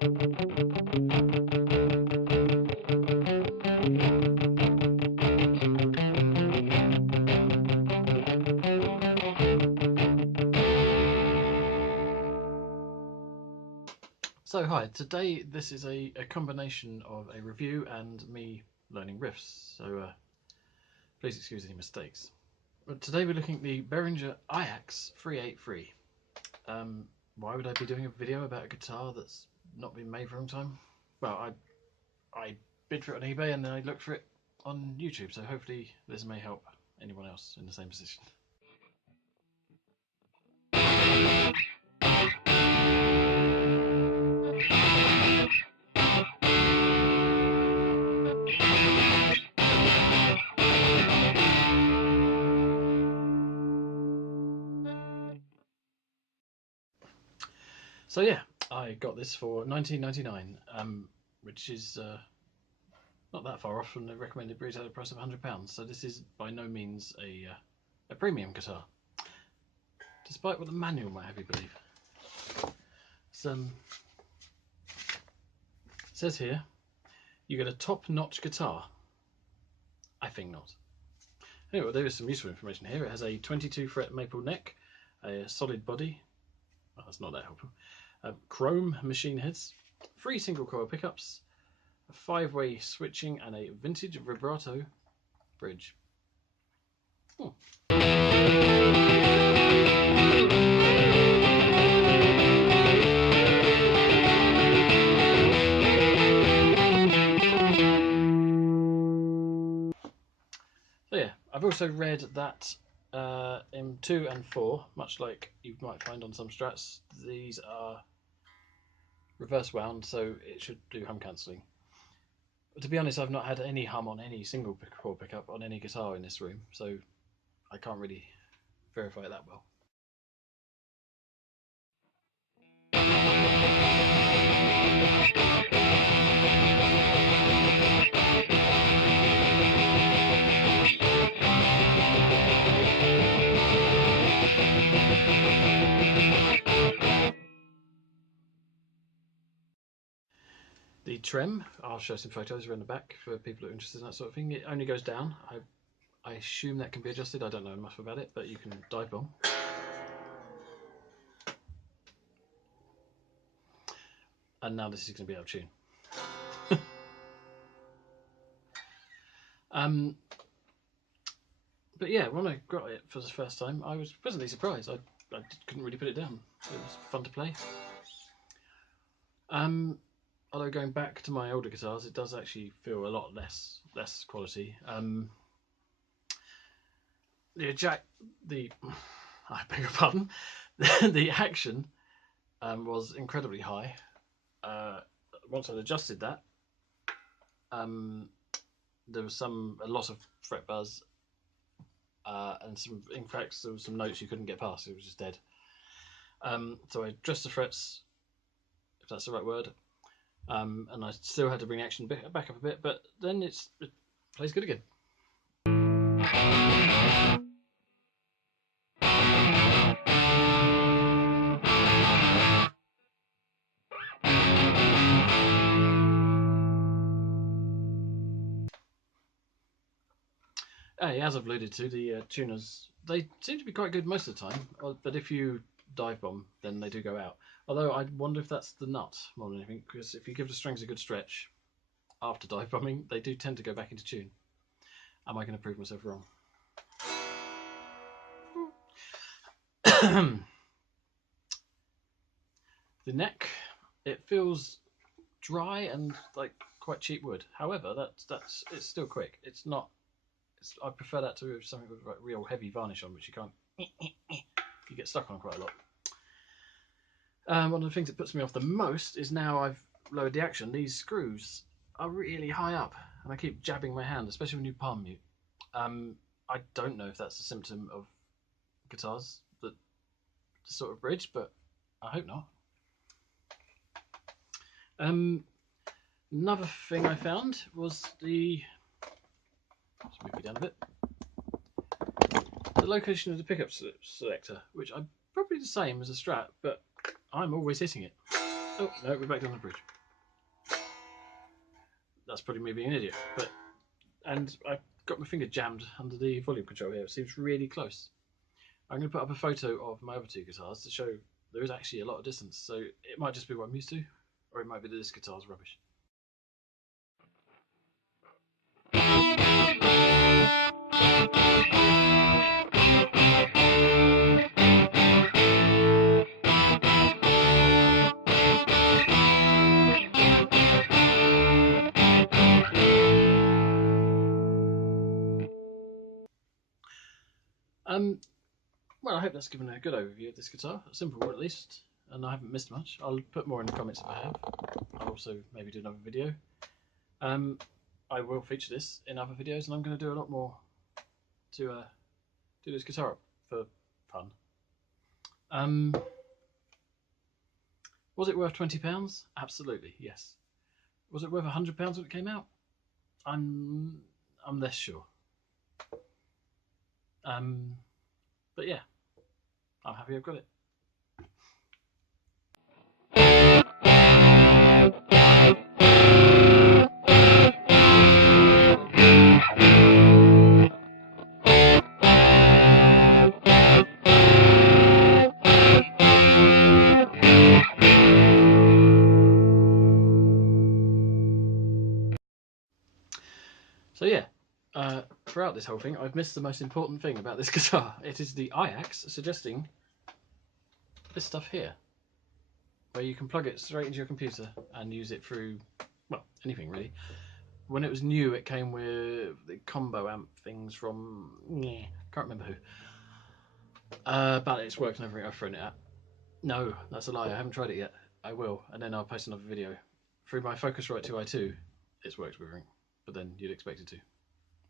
So hi, today this is a combination of a review and me learning riffs, so please excuse any mistakes. But today we're looking at the Behringer iAXE 383. Why would I be doing a video about a guitar that's not been made for a long time? Well, I bid for it on eBay and then I looked for it on YouTube, so hopefully this may help anyone else in the same position. So yeah, I got this for $19.99, which is not that far off from the recommended retail price of £100. So this is by no means a premium guitar, despite what the manual might have you believe. So, it says here, you get a top-notch guitar. I think not. Anyway, well, there is some useful information here. It has a 22 fret maple neck, a solid body. Well, that's not that helpful. Chrome machine heads, 3 single coil pickups, a 5-way switching, and a vintage vibrato bridge. So yeah, I've also read that in 2 and 4, much like you might find on some Strats, these are reverse wound, so it should do hum cancelling. But to be honest, I've not had any hum on any single chord pickup on any guitar in this room, so I can't really verify that well. The trem, I'll show some photos around the back for people who are interested in that sort of thing. It only goes down. I assume that can be adjusted. I don't know enough about it, but you can dive bomb. And now this is going to be out of tune. But yeah, when I got it for the first time, I was pleasantly surprised. I couldn't really put it down. It was fun to play. Although going back to my older guitars, it does actually feel a lot less quality. I beg your pardon, the action was incredibly high. Once I'd adjusted that, there was a lot of fret buzz, and in fact, there was some notes you couldn't get past. It was just dead. So I addressed the frets, if that's the right word, and I still had to bring the action back up a bit, but then it plays good again. As I've alluded to, the tuners, they seem to be quite good most of the time, but if you dive bomb, then they do go out. Although I wonder if that's the nut more than anything, because if you give the strings a good stretch after dive bombing, they do tend to go back into tune. Am I going to prove myself wrong? The neck, it feels dry and like quite cheap wood. However, it's still quick. It's not. I prefer that to something with like real heavy varnish on, which you can't. You get stuck on quite a lot. One of the things that puts me off the most is now I've lowered the action. These screws are really high up, and I keep jabbing my hand, especially when you palm mute. I don't know if that's a symptom of guitars that sort of bridge, but I hope not. Another thing I found was let's move it down a bit. The location of the pickup selector, which I'm probably the same as a Strat, but I'm always hitting it. Oh, no, we're back down the bridge. That's probably me being an idiot. And I got my finger jammed under the volume control here. It seems really close. I'm going to put up a photo of my other two guitars to show there is actually a lot of distance. So it might just be what I'm used to, or it might be that this guitar's rubbish. Well, I hope that's given a good overview of this guitar, a simple one at least, and I haven't missed much. I'll put more in the comments if I have. I'll also maybe do another video. I will feature this in other videos, and I'm going to do a lot more to do this guitar up for fun. Was it worth £20? Absolutely, yes. Was it worth £100 when it came out? I'm less sure. But yeah, I'm happy I've got it. So yeah, throughout this whole thing, I've missed the most important thing about this guitar. It is the iAXE suggesting this stuff here, where you can plug it straight into your computer and use it through, well, anything really. When it was new, it came with the combo amp things from, can't remember who. But it's worked and everything. I've thrown it out. No, that's a lie. I haven't tried it yet. I will, and then I'll post another video. Through my Focusrite 2i2, it's worked with everything, but then you'd expect it to.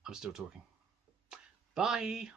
I'm still talking. Bye!